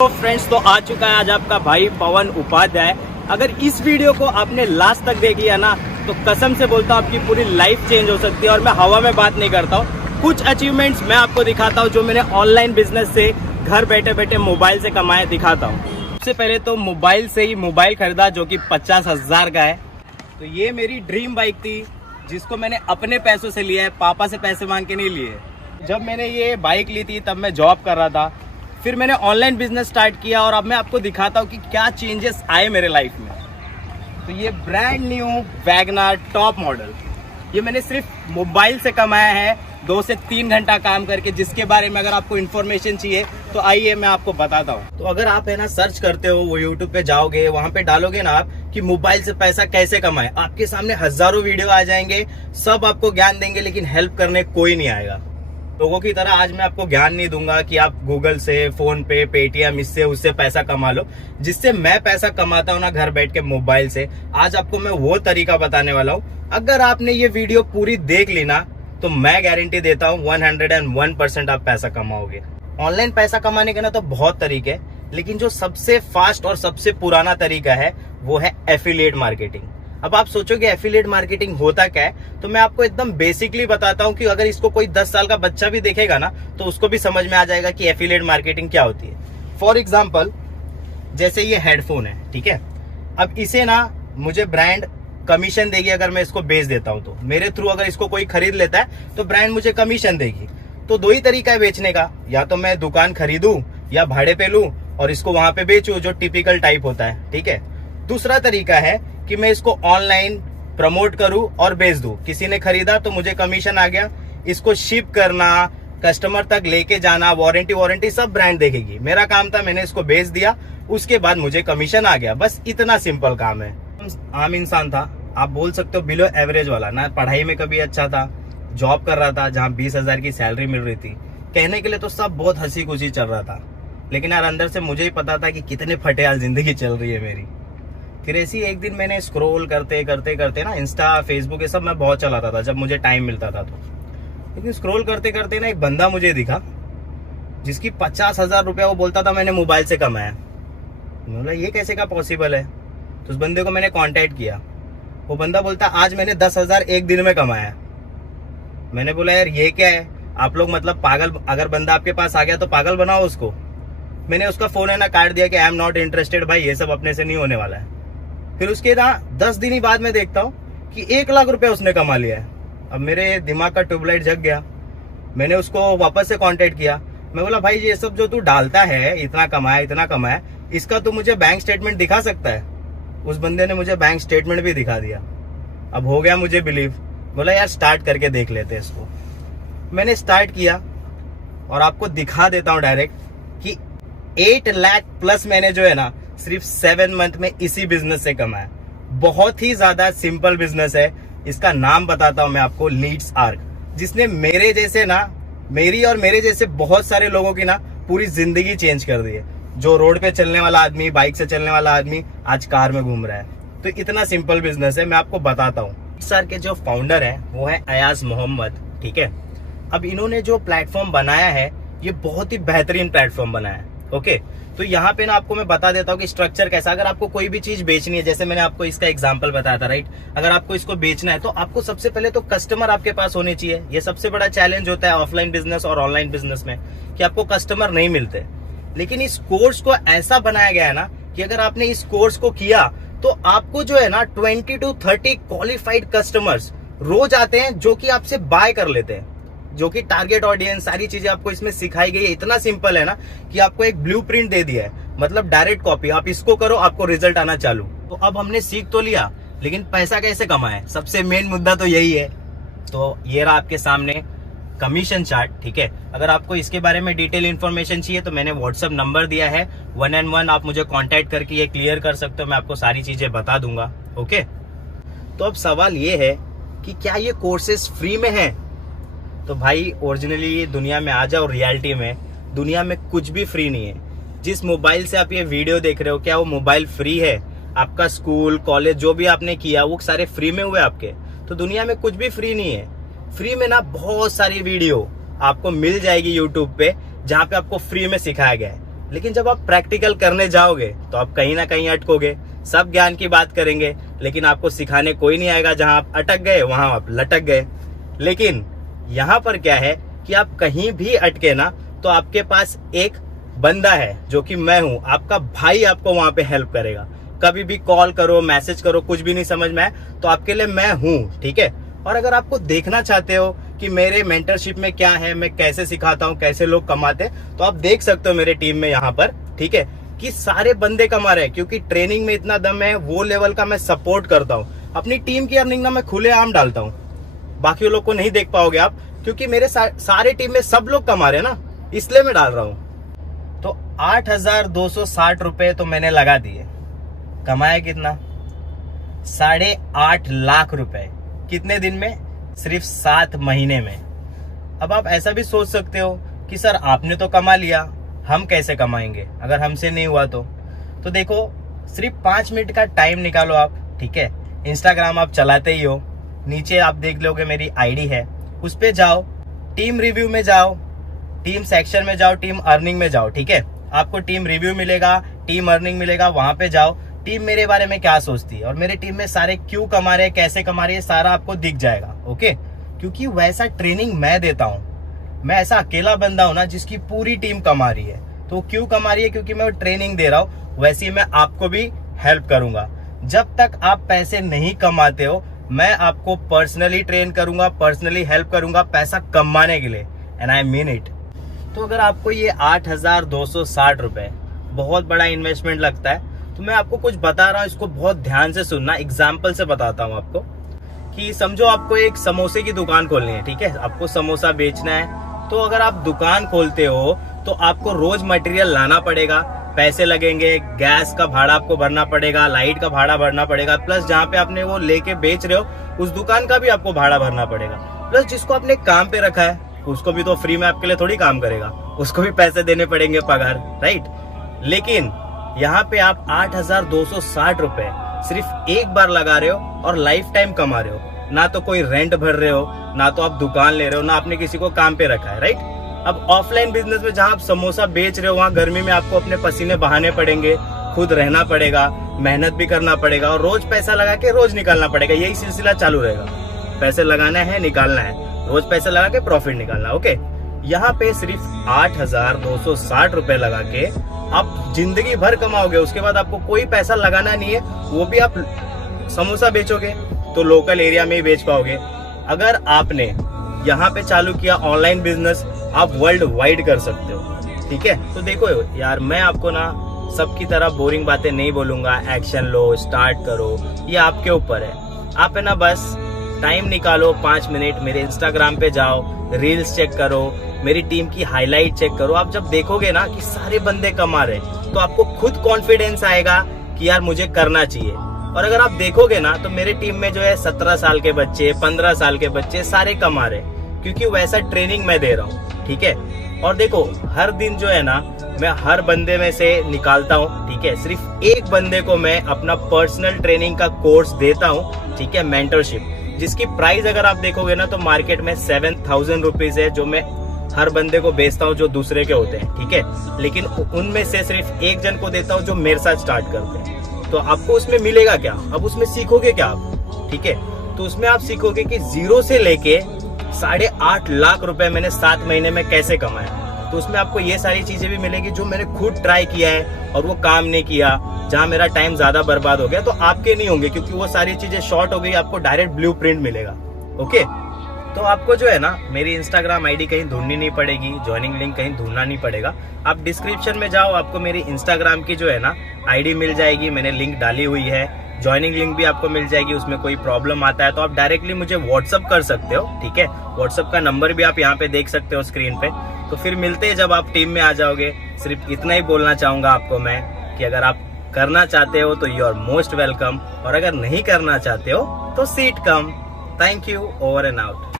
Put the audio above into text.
तो फ्रेंड्स, तो आ चुका है आज आपका भाई पवन उपाध्याय। अगर इस वीडियो को आपने लास्ट तक देख लिया ना, तो कसम से बोलता हूँ आपकी पूरी लाइफ चेंज हो सकती है। और मैं हवा में बात नहीं करता हूँ, कुछ अचीवमेंट्स मैं आपको दिखाता हूँ जो मैंने ऑनलाइन बिजनेस से घर बैठे बैठे मोबाइल से कमाए दिखाता हूँ। सबसे पहले तो मोबाइल से ही मोबाइल खरीदा जो कि 50,000 का है। तो ये मेरी ड्रीम बाइक थी जिसको मैंने अपने पैसों से लिया है, पापा से पैसे मांग के नहीं लिए। जब मैंने ये बाइक ली थी तब मैं जॉब कर रहा था, फिर मैंने ऑनलाइन बिजनेस स्टार्ट किया और अब मैं आपको दिखाता हूँ कि क्या चेंजेस आए मेरे लाइफ में। तो ये brand new WagonR top model, ये मैंने सिर्फ मोबाइल से कमाया है 2 से 3 घंटा काम करके, जिसके बारे में अगर आपको इन्फॉर्मेशन चाहिए तो आइए मैं आपको बताता हूँ। तो अगर आप है ना सर्च करते हो, वो यूट्यूब पे जाओगे, वहां पे डालोगे ना आप कि मोबाइल से पैसा कैसे कमाए, आपके सामने हजारों वीडियो आ जाएंगे, सब आपको ज्ञान देंगे, लेकिन हेल्प करने कोई नहीं आएगा। लोगों की तरह आज मैं आपको ज्ञान नहीं दूंगा कि आप गूगल से, फोन पे, पेटीएम, इससे उससे पैसा कमा लो। जिससे मैं पैसा कमाता हूँ ना घर बैठ के मोबाइल से, आज आपको मैं वो तरीका बताने वाला हूँ। अगर आपने ये वीडियो पूरी देख ली ना, तो मैं गारंटी देता हूँ 101% आप पैसा कमाओगे। ऑनलाइन पैसा कमाने के ना तो बहुत तरीके हैं, लेकिन जो सबसे फास्ट और सबसे पुराना तरीका है वो है एफिलिएट मार्केटिंग। अब आप सोचोगे एफिलिएट मार्केटिंग होता क्या है, तो मैं आपको एकदम बेसिकली बताता हूँ कि अगर इसको कोई 10 साल का बच्चा भी देखेगा ना, तो उसको भी समझ में आ जाएगा कि एफिलिएट मार्केटिंग क्या होती है। फॉर एग्जाम्पल, जैसे ये हेडफोन है, ठीक है, अब इसे ना मुझे ब्रांड कमीशन देगी अगर मैं इसको बेच देता हूँ। तो मेरे थ्रू अगर इसको कोई खरीद लेता है तो ब्रांड मुझे कमीशन देगी। तो 2 ही तरीका है बेचने का, या तो मैं दुकान खरीदूं या भाड़े पे लूं और इसको वहां पे बेचूं, जो टिपिकल टाइप होता है, ठीक है। दूसरा तरीका है कि मैं इसको ऑनलाइन प्रमोट करूं और बेच दूं। किसी ने खरीदा तो मुझे कमीशन आ गया, इसको शिप करना, कस्टमर तक लेके जाना, वारंटी सब ब्रांड देखेगी। मेरा काम था, मैंने इसको बेच दिया, उसके बाद मुझे कमीशन आ गया। बस इतना सिंपल काम है। आम इंसान था, आप बोल सकते हो बिलो एवरेज वाला, ना पढ़ाई में कभी अच्छा था, जॉब कर रहा था जहाँ 20,000 की सैलरी मिल रही थी। कहने के लिए तो सब बहुत हंसी खुशी चल रहा था, लेकिन यार अंदर से मुझे ही पता था कि कितने फटेहाल जिंदगी चल रही है मेरी। फिर ऐसी एक दिन मैंने स्क्रॉल करते करते करते ना, इंस्टा, फेसबुक, ये सब मैं बहुत चलाता था जब मुझे टाइम मिलता था। तो लेकिन स्क्रॉल करते करते ना एक बंदा मुझे दिखा जिसकी 50,000 रुपया वो बोलता था मैंने मोबाइल से कमाया। बोला ये कैसे का पॉसिबल है? तो उस बंदे को मैंने कांटेक्ट किया। वो बंदा बोलता आज मैंने 10,000 एक दिन में कमाया। मैंने बोला यार ये क्या है, आप लोग मतलब पागल, अगर बंदा आपके पास आ गया तो पागल बनाओ उसको। मैंने उसका फोन है ना काट दिया कि आई एम नॉट इंटरेस्टेड भाई, ये सब अपने से नहीं होने वाला है। फिर उसके ना 10 दिन ही बाद में देखता हूँ कि 1 लाख रुपया उसने कमा लिया है। अब मेरे दिमाग का ट्यूबलाइट जग गया। मैंने उसको वापस से कांटेक्ट किया। मैं बोला भाई ये सब जो तू डालता है, इतना कमाया, इसका तू मुझे बैंक स्टेटमेंट दिखा सकता है? उस बंदे ने मुझे बैंक स्टेटमेंट भी दिखा दिया। अब हो गया मुझे बिलीव। बोला यार स्टार्ट करके देख लेते हैं इसको। मैंने स्टार्ट किया और आपको दिखा देता हूँ डायरेक्ट कि 8 लाख प्लस मैंने जो है ना सिर्फ 7 मंथ में इसी बिजनेस से कमाया। बहुत ही ज्यादा सिंपल बिजनेस है। इसका नाम बताता हूं मैं आपको, लीड्स आर्क, जिसने मेरे जैसे ना, मेरी और मेरे जैसे बहुत सारे लोगों की ना पूरी जिंदगी चेंज कर दी है। जो रोड पे चलने वाला आदमी, बाइक से चलने वाला आदमी आज कार में घूम रहा है। तो इतना सिंपल बिजनेस है, मैं आपको बताता हूँ। सर के जो फाउंडर है वो है अयाज मोहम्मद, ठीक है। अब इन्होंने जो प्लेटफॉर्म बनाया है, ये बहुत ही बेहतरीन प्लेटफॉर्म बनाया है, ओके। तो यहाँ पे ना आपको मैं बता देता हूँ कि स्ट्रक्चर कैसा। अगर आपको कोई भी चीज बेचनी है, जैसे मैंने आपको इसका एग्जांपल बताया था, राइट, अगर आपको इसको बेचना है तो आपको सबसे पहले तो कस्टमर आपके पास होने चाहिए। ये सबसे बड़ा चैलेंज होता है ऑफलाइन बिजनेस और ऑनलाइन बिजनेस में कि आपको कस्टमर नहीं मिलते। लेकिन इस कोर्स को ऐसा बनाया गया है ना कि अगर आपने इस कोर्स को किया तो आपको जो है ना 20 to 30 क्वालिफाइड कस्टमर्स रोज आते हैं जो कि आपसे बाय कर लेते हैं, जो कि टारगेट ऑडियंस, सारी चीजें आपको इसमें सिखाई गई है। इतना सिंपल है ना कि आपको एक ब्लूप्रिंट दे दिया है, मतलब डायरेक्ट कॉपी, आप इसको करो आपको रिजल्ट आना चालू। तो अब हमने सीख तो लिया, लेकिन पैसा कैसे कमाए, सबसे मेन मुद्दा तो यही है। तो ये रहा आपके सामने कमीशन चार्ट, ठीक है। अगर आपको इसके बारे में डिटेल इन्फॉर्मेशन चाहिए तो मैंने व्हाट्सएप नंबर दिया है, 1-on-1 आप मुझे कांटेक्ट करके ये क्लियर कर सकते हो, मैं आपको सारी चीजें बता दूंगा, ओके। तो अब सवाल ये है कि क्या ये कोर्सेज फ्री में है? तो भाई ओरिजिनली दुनिया में आ जाओ, रियलिटी में दुनिया में कुछ भी फ्री नहीं है। जिस मोबाइल से आप ये वीडियो देख रहे हो, क्या वो मोबाइल फ्री है? आपका स्कूल, कॉलेज जो भी आपने किया वो सारे फ्री में हुए आपके? तो दुनिया में कुछ भी फ्री नहीं है। फ्री में ना बहुत सारी वीडियो आपको मिल जाएगी यूट्यूब पे, जहाँ पे आपको फ्री में सिखाया गया है। लेकिन जब आप प्रैक्टिकल करने जाओगे तो आप कहीं ना कहीं अटकोगे। सब ज्ञान की बात करेंगे लेकिन आपको सिखाने कोई नहीं आएगा। जहां आप अटक गए वहां आप लटक गए। लेकिन यहाँ पर क्या है कि आप कहीं भी अटके ना तो आपके पास एक बंदा है जो कि मैं हूं, आपका भाई आपको वहां पे हेल्प करेगा। कभी भी कॉल करो, मैसेज करो, कुछ भी नहीं समझ में आए तो आपके लिए मैं हूं, ठीक है। और अगर आपको देखना चाहते हो कि मेरे मेंटरशिप में क्या है, मैं कैसे सिखाता हूं, कैसे लोग कमाते हैं, तो आप देख सकते हो मेरे टीम में यहाँ पर, ठीक है, कि सारे बंदे कमा रहे हैं। क्योंकि ट्रेनिंग में इतना दम है, वो लेवल का मैं सपोर्ट करता हूँ। अपनी टीम की अर्निंग ना मैं खुलेआम डालता हूँ, बाकी लोग को नहीं देख पाओगे आप, क्योंकि मेरे सारे टीम में सब लोग कमा रहे हैं ना, इसलिए मैं डाल रहा हूँ। तो 8,260 रुपए तो मैंने लगा दिए। कमाया कितना? 8.5 लाख रुपए। कितने दिन में? सिर्फ 7 महीने में। अब आप ऐसा भी सोच सकते हो कि सर आपने तो कमा लिया, हम कैसे कमाएंगे अगर हमसे नहीं हुआ तो देखो, सिर्फ 5 मिनट का टाइम निकालो आप, ठीक है। इंस्टाग्राम आप चलाते ही हो, नीचे आप देख लोगे मेरी आईडी है, उस पे जाओ, टीम रिव्यू में जाओ, टीम सेक्शन में जाओ, टीम अर्निंग में जाओ, ठीक है। आपको टीम रिव्यू मिलेगा, टीम अर्निंग मिलेगा, वहां पे जाओ। टीम मेरे बारे में क्या सोचती है और मेरे टीम में सारे क्यों कमा रहे हैं, कैसे कमा रहे हैं, सारा आपको दिख जाएगा, ओके। क्योंकि वैसा ट्रेनिंग मैं देता हूँ। मैं ऐसा अकेला बंदा हूं ना जिसकी पूरी टीम कमा रही है। तो क्यों कमा रही है? क्योंकि मैं ट्रेनिंग दे रहा हूँ। वैसे ही मैं आपको भी हेल्प करूंगा। जब तक आप पैसे नहीं कमाते हो, मैं आपको पर्सनली ट्रेन करूंगा, पर्सनली हेल्प करूंगा पैसा कमाने के लिए, एंड आई मीन इट। तो अगर आपको ये 8,260 रुपए बहुत बड़ा इन्वेस्टमेंट लगता है तो मैं आपको कुछ बता रहा हूँ, इसको बहुत ध्यान से सुनना। एग्जाम्पल से बताता हूँ आपको कि समझो आपको एक समोसे की दुकान खोलनी है, ठीक है। आपको समोसा बेचना है, तो अगर आप दुकान खोलते हो तो आपको रोज मटेरियल लाना पड़ेगा, पैसे लगेंगे, गैस का भाड़ा आपको भरना पड़ेगा, लाइट का भाड़ा भरना पड़ेगा, प्लस जहाँ पे आपने वो लेके बेच रहे हो उस दुकान का भी आपको भाड़ा भरना पड़ेगा, प्लस जिसको आपने काम पे रखा है उसको भी तो फ्री में आपके लिए थोड़ी काम करेगा, उसको भी पैसे देने पड़ेंगे, पगार, राइट। लेकिन यहाँ पे आप 8,260 रुपए सिर्फ एक बार लगा रहे हो और लाइफ टाइम कमा रहे हो। ना तो कोई रेंट भर रहे हो, ना तो आप दुकान ले रहे हो, ना आपने किसी को काम पे रखा है, राइट। अब ऑफलाइन बिजनेस में जहां आप समोसा बेच रहे हो, वहां गर्मी में आपको अपने पसीने बहाने पड़ेंगे, खुद रहना पड़ेगा, मेहनत भी करना पड़ेगा और रोज पैसा लगा के रोज निकालना पड़ेगा। यही सिलसिला चालू रहेगा। पैसे लगाना है, निकालना है, रोज पैसे लगा के प्रॉफिट निकालना, ओके। यहाँ पे सिर्फ 8,260 रुपए लगा के आप जिंदगी भर कमाओगे। उसके बाद आपको कोई पैसा लगाना नहीं है, वो भी आप समोसा बेचोगे तो लोकल एरिया में ही बेच पाओगे। अगर आपने यहाँ पे चालू किया ऑनलाइन बिजनेस, आप वर्ल्ड वाइड कर सकते हो, ठीक है। तो देखो यार, मैं आपको ना सबकी तरह बोरिंग बातें नहीं बोलूंगा। एक्शन लो, स्टार्ट करो, ये आपके ऊपर है। आप है ना बस टाइम निकालो 5 मिनट, मेरे इंस्टाग्राम पे जाओ, रील्स चेक करो, मेरी टीम की हाईलाइट चेक करो। आप जब देखोगे ना कि सारे बंदे कमा रहे तो आपको खुद कॉन्फिडेंस आएगा कि यार मुझे करना चाहिए। और अगर आप देखोगे ना तो मेरे टीम में जो है 17 साल के बच्चे, 15 साल के बच्चे सारे कमा रहे, क्योंकि वैसा ट्रेनिंग मैं दे रहा हूँ, ठीक है। और देखो, हर दिन जो है ना मैं हर बंदे में से निकालता हूँ, ठीक है। सिर्फ एक बंदे को मैं अपना पर्सनल ट्रेनिंग का कोर्स देता हूँ, ठीक है, मेंटरशिप, जिसकी प्राइस अगर आप देखोगे ना तो मार्केट में 7,000 रुपीज है, जो मैं हर बंदे को बेचता हूँ जो दूसरे के होते हैं, ठीक है। लेकिन उनमें से सिर्फ एक जन को देता हूँ जो मेरे साथ स्टार्ट करते हैं। तो आपको उसमें मिलेगा क्या? अब उसमें सीखोगे क्या आप, ठीक है। तो उसमें आप सीखोगे कि 0 से लेके 8.5 लाख रुपए मैंने 7 महीने में कैसे कमाया। तो उसमें आपको ये सारी चीजें भी मिलेगी जो मैंने खुद ट्राई किया है और वो काम नहीं किया, जहां मेरा टाइम ज्यादा बर्बाद हो गया। तो आपके नहीं होंगे, क्योंकि वो सारी चीजें शॉर्ट हो गई, आपको डायरेक्ट ब्लूप्रिंट मिलेगा, ओके। तो आपको जो है ना मेरी इंस्टाग्राम आईडी कहीं ढूंढनी नहीं पड़ेगी, ज्वाइनिंग लिंक कहीं ढूंढना नहीं पड़ेगा। आप डिस्क्रिप्शन में जाओ, आपको मेरी इंस्टाग्राम की जो है ना आईडी मिल जाएगी, मैंने लिंक डाली हुई है। ज्वाइनिंग लिंक भी आपको मिल जाएगी। उसमें कोई प्रॉब्लम आता है तो आप डायरेक्टली मुझे व्हाट्सअप कर सकते हो, ठीक है। व्हाट्सअप का नंबर भी आप यहाँ पे देख सकते हो स्क्रीन पे। तो फिर मिलते हैं जब आप टीम में आ जाओगे। सिर्फ इतना ही बोलना चाहूंगा आपको मैं कि अगर आप करना चाहते हो तो यू आर मोस्ट वेलकम, और अगर नहीं करना चाहते हो तो seat come. Thank you, over and out.